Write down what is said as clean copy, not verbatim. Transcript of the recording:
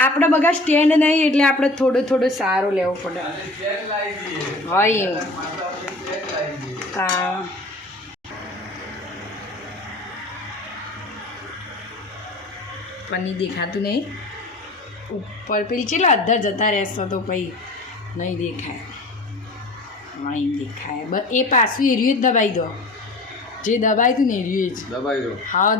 આપણે બગા સ્ટેન્ડ નહીં એટલે આપણે થોડું થોડું સારું લેવું પડે હોય હા પનીર દેખાતું નહીં ઉપર પેલી ચેલા અધર જતા રહેશો તો પછી નહીં દેખાય નહીં દેખાય એ પાછું એરિયું જ દબાઈ દો જે દબાઈ હતું ને એરિયું જ દબાઈ દો હા